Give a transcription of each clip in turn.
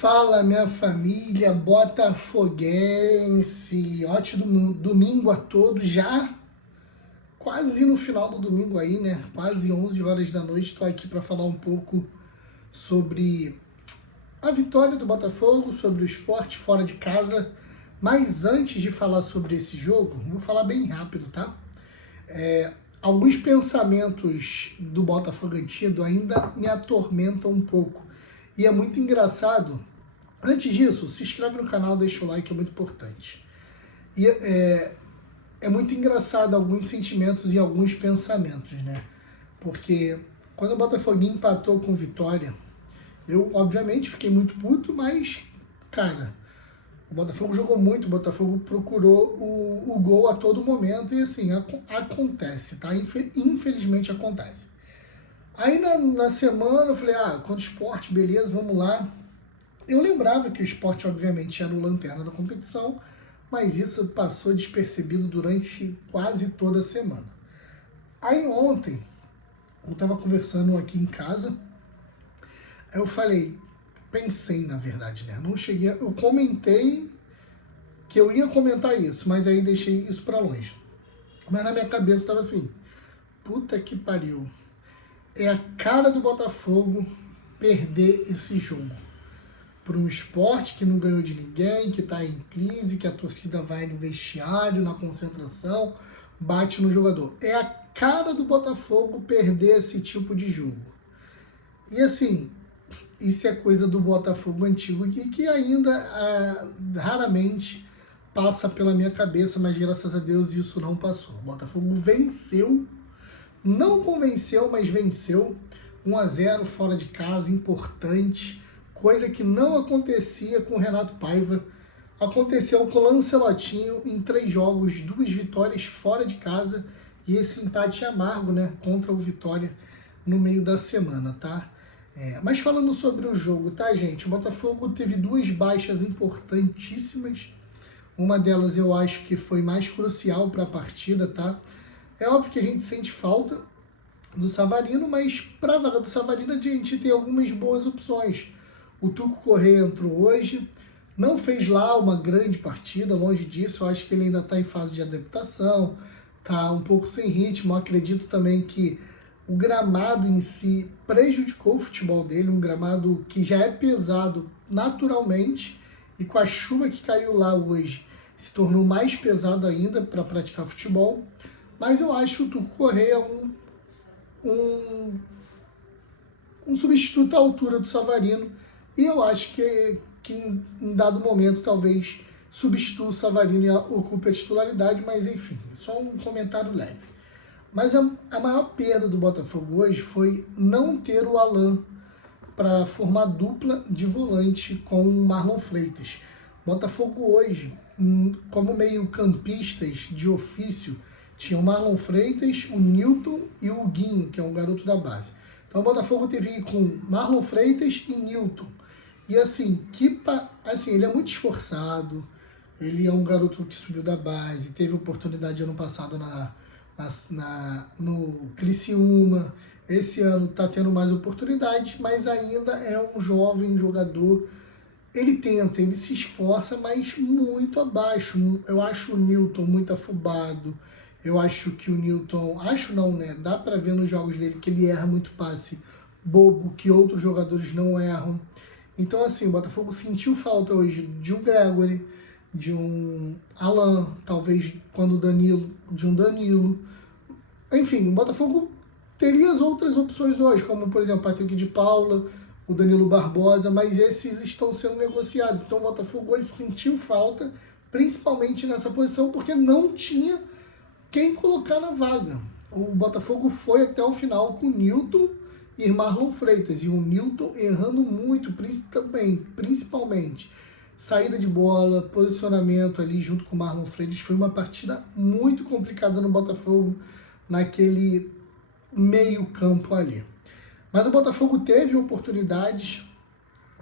Fala, minha família botafoguense, ótimo domingo a todos, já quase no final do domingo aí, né? Quase 11 horas da noite, estou aqui para falar um pouco sobre a vitória do Botafogo, sobre o esporte fora de casa. Mas antes de falar sobre esse jogo, vou falar bem rápido, tá? Alguns pensamentos do Botafogo antigo ainda me atormentam um pouco. E é muito engraçado. Antes disso, se inscreve no canal, deixa o like, é muito importante. E é muito engraçado alguns sentimentos e alguns pensamentos, né? Porque quando o Botafogo empatou com Vitória, eu obviamente fiquei muito puto, mas, cara, o Botafogo jogou muito, o Botafogo procurou o gol a todo momento e assim, acontece, tá? Infelizmente acontece. Aí na semana eu falei, contra o Sport, beleza, vamos lá. Eu lembrava que o Sport obviamente era o lanterna da competição, mas isso passou despercebido durante quase toda a semana. Aí ontem, eu estava conversando aqui em casa, aí eu falei, pensei na verdade, né? Não cheguei, eu comentei que eu ia comentar isso, mas aí deixei isso para longe. Mas na minha cabeça estava assim, puta que pariu, é a cara do Botafogo perder esse jogo para um Sport que não ganhou de ninguém, que está em crise, que a torcida vai no vestiário, na concentração, bate no jogador. É a cara do Botafogo perder esse tipo de jogo. E assim, isso é coisa do Botafogo antigo que ainda raramente passa pela minha cabeça, mas graças a Deus isso não passou. O Botafogo venceu, não convenceu, mas venceu. 1-0 fora de casa, importante. Coisa que não acontecia com o Renato Paiva. Aconteceu com o Lancelotinho em 3 jogos, 2 vitórias fora de casa e esse empate amargo, né, contra o Vitória no meio da semana, tá? Mas falando sobre o jogo, tá, gente? O Botafogo teve 2 baixas importantíssimas. Uma delas eu acho que foi mais crucial para a partida, tá? É óbvio que a gente sente falta do Savarino, mas para a vaga do Savarino a gente tem algumas boas opções. O Tuco Corrêa entrou hoje, não fez lá uma grande partida, longe disso, eu acho que ele ainda está em fase de adaptação, está um pouco sem ritmo. Eu acredito também que o gramado em si prejudicou o futebol dele, um gramado que já é pesado naturalmente, e com a chuva que caiu lá hoje se tornou mais pesado ainda para praticar futebol. Mas eu acho o Tuco Corrêa um substituto à altura do Savarino, e eu acho que em dado momento talvez substitua o Savarino e ocupe a titularidade, mas enfim, só um comentário leve. Mas a maior perda do Botafogo hoje foi não ter o Alan para formar dupla de volante com o Marlon Freitas. Botafogo hoje, como meio campistas de ofício, tinha o Marlon Freitas, o Newton e o Guinho, que é um garoto da base. Então o Botafogo teve com Marlon Freitas e Newton. E assim, ele é muito esforçado, ele é um garoto que subiu da base, teve oportunidade ano passado no Criciúma. Esse ano está tendo mais oportunidade, mas ainda é um jovem jogador. Ele tenta, ele se esforça, mas muito abaixo. Eu acho o Newton muito afobado. Eu acho que o Newton, acho não, né? Dá para ver nos jogos dele que ele erra muito passe bobo, que outros jogadores não erram. Então, assim, o Botafogo sentiu falta hoje de um Gregory, de um Alan, talvez de um Danilo. Enfim, o Botafogo teria as outras opções hoje, como, por exemplo, Patrick de Paula, o Danilo Barbosa, mas esses estão sendo negociados. Então, o Botafogo hoje sentiu falta, principalmente nessa posição, porque não tinha quem colocar na vaga. O Botafogo foi até o final com o Newton e Marlon Freitas, e o Newton errando muito, principalmente saída de bola, posicionamento ali junto com o Marlon Freitas. Foi uma partida muito complicada no Botafogo, naquele meio campo ali. Mas o Botafogo teve oportunidades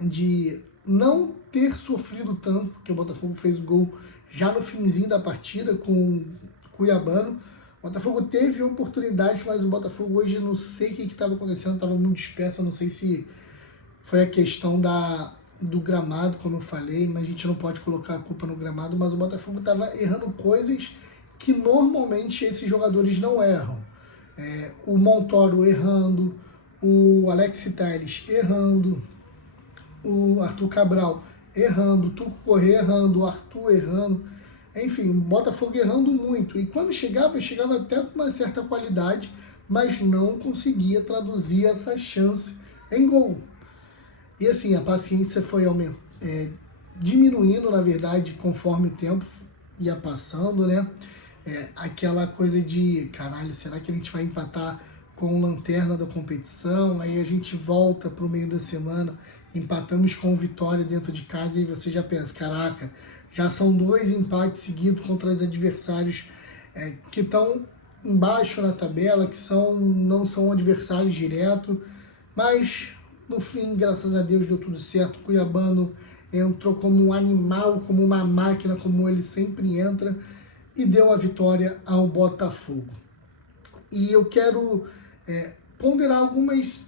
de não ter sofrido tanto, porque o Botafogo fez o gol já no finzinho da partida com o Cuiabano. O Botafogo teve oportunidades, mas o Botafogo hoje, não sei o que estava acontecendo, estava muito disperso. Não sei se foi a questão da do gramado, como eu falei, mas a gente não pode colocar a culpa no gramado, mas o Botafogo estava errando coisas que normalmente esses jogadores não erram. O Montoro errando, o Alex Telles errando, o Arthur Cabral errando, o Turco Corrêa errando, o Arthur errando, enfim, o Botafogo errando muito. E quando chegava até com uma certa qualidade, mas não conseguia traduzir essa chance em gol. E assim, a paciência foi diminuindo, na verdade, conforme o tempo ia passando, né? Aquela coisa de, caralho, será que a gente vai empatar com o lanterna da competição? Aí a gente volta para o meio da semana, empatamos com o Vitória dentro de casa e você já pensa, caraca, já são 2 empates seguidos contra os adversários que estão embaixo na tabela, que não são adversários diretos, mas no fim, graças a Deus, deu tudo certo. O Cuiabano entrou como um animal, como uma máquina, como ele sempre entra, e deu a vitória ao Botafogo. E eu quero ponderar algumas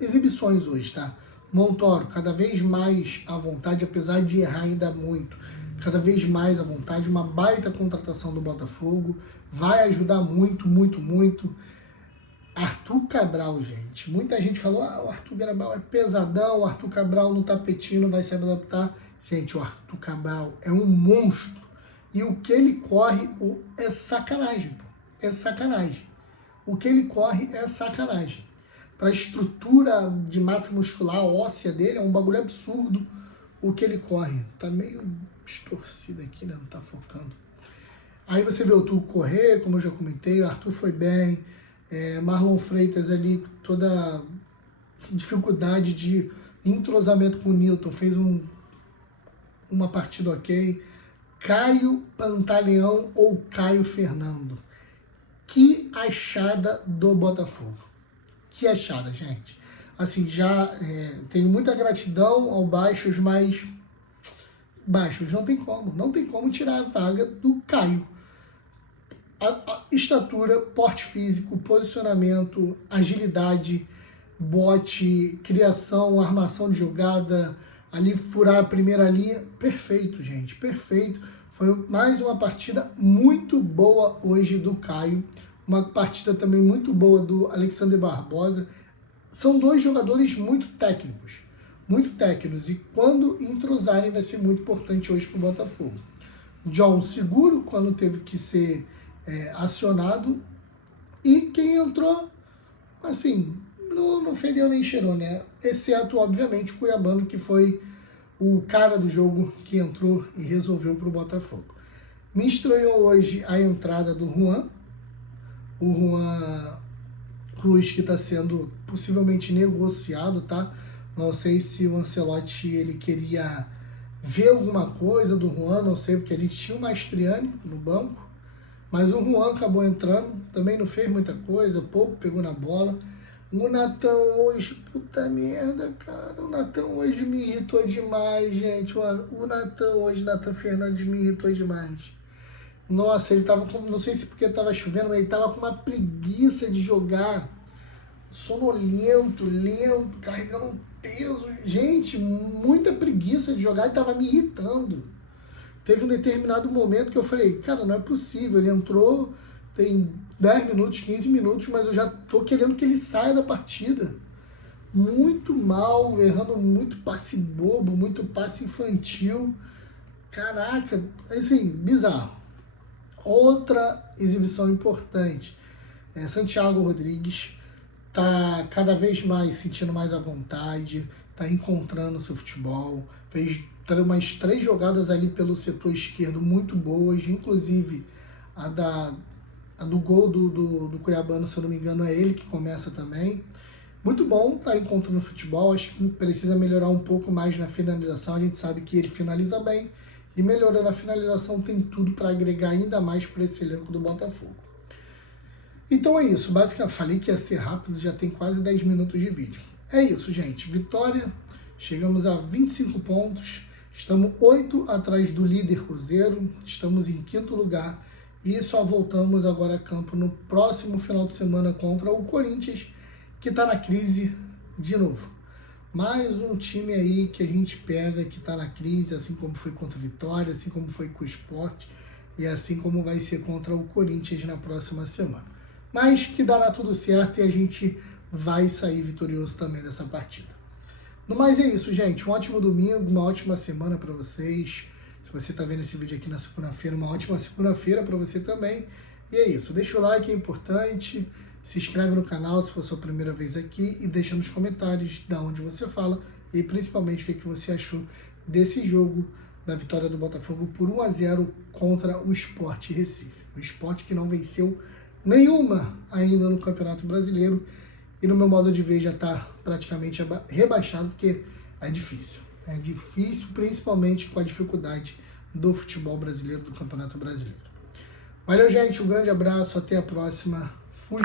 exibições hoje, tá? Montoro, cada vez mais à vontade, apesar de errar ainda muito, cada vez mais à vontade, uma baita contratação do Botafogo, vai ajudar muito, muito, muito. Arthur Cabral, gente, muita gente falou, o Arthur Cabral é pesadão, o Arthur Cabral no tapetinho não vai se adaptar. Gente, o Arthur Cabral é um monstro, e o que ele corre é sacanagem, pô. É sacanagem. O que ele corre é sacanagem. Para a estrutura de massa muscular óssea dele, é um bagulho absurdo o que ele corre. Tá meio distorcido aqui, né? Não tá focando. Aí você vê o Turco Corrêa, como eu já comentei, o Arthur foi bem, Marlon Freitas ali, toda dificuldade de entrosamento com o Newton, fez uma partida ok. Caio Pantaleão ou Caio Fernando. Que achada do Botafogo. Que achada, gente. Assim, já tenho muita gratidão ao Baixos, mas Baixos não tem como tirar a vaga do Caio. A estatura, porte físico, posicionamento, agilidade, bote, criação, armação de jogada, ali furar a primeira linha, perfeito, gente, perfeito. Foi mais uma partida muito boa hoje do Caio, uma partida também muito boa do Alexander Barbosa. São 2 jogadores muito técnicos, e quando entrosarem vai ser muito importante hoje para o Botafogo. John seguro quando teve que ser acionado, e quem entrou, assim, não fedeu nem cheirou, né? Exceto, obviamente, o Cuiabano, que foi o cara do jogo que entrou e resolveu para o Botafogo. Me estranhou hoje a entrada do Juan, o Juan Cruz, que está sendo possivelmente negociado, tá? Não sei se o Ancelotti ele queria ver alguma coisa do Juan, não sei, porque a gente tinha o Mastriani no banco, mas o Juan acabou entrando, também não fez muita coisa, pouco pegou na bola. O Natan hoje, puta merda, cara, o Natan hoje me irritou demais, gente. O Natan hoje, Natan Fernandes me irritou demais. Nossa, ele tava com, não sei se porque tava chovendo, mas ele tava com uma preguiça de jogar, sonolento, lento, carregando um peso. Gente, muita preguiça de jogar e tava me irritando. Teve um determinado momento que eu falei, cara, não é possível, ele entrou, tem 10 minutos, 15 minutos, mas eu já tô querendo que ele saia da partida. Muito mal, errando muito passe bobo, muito passe infantil. Caraca, assim, bizarro. Outra exibição importante, Santiago Rodrigues tá cada vez mais sentindo mais à vontade, tá encontrando seu futebol, fez umas 3 jogadas ali pelo setor esquerdo muito boas, inclusive a do gol do Cuiabano, se eu não me engano, é ele que começa também. Muito bom, tá encontrando futebol, acho que precisa melhorar um pouco mais na finalização, a gente sabe que ele finaliza bem, e melhorando a finalização tem tudo para agregar ainda mais para esse elenco do Botafogo. Então é isso, basicamente falei que ia ser rápido, já tem quase 10 minutos de vídeo. É isso, gente, vitória, chegamos a 25 pontos, estamos 8 atrás do líder Cruzeiro, estamos em 5º lugar, e só voltamos agora a campo no próximo final de semana contra o Corinthians, que está na crise de novo. Mais um time aí que a gente pega que está na crise, assim como foi contra o Vitória, assim como foi com o Sport e assim como vai ser contra o Corinthians na próxima semana. Mas que dará tudo certo e a gente vai sair vitorioso também dessa partida. No mais é isso, gente. Um ótimo domingo, uma ótima semana para vocês. Se você está vendo esse vídeo aqui na segunda-feira, uma ótima segunda-feira para você também. E é isso. Deixa o like, é importante. Se inscreve no canal se for sua primeira vez aqui e deixa nos comentários de onde você fala e principalmente o que você achou desse jogo, da vitória do Botafogo por 1-0 contra o Sport Recife. O Sport que não venceu nenhuma ainda no Campeonato Brasileiro e no meu modo de ver já está praticamente rebaixado porque é difícil. É difícil principalmente com a dificuldade do futebol brasileiro, do Campeonato Brasileiro. Valeu, gente. Um grande abraço. Até a próxima. Fui.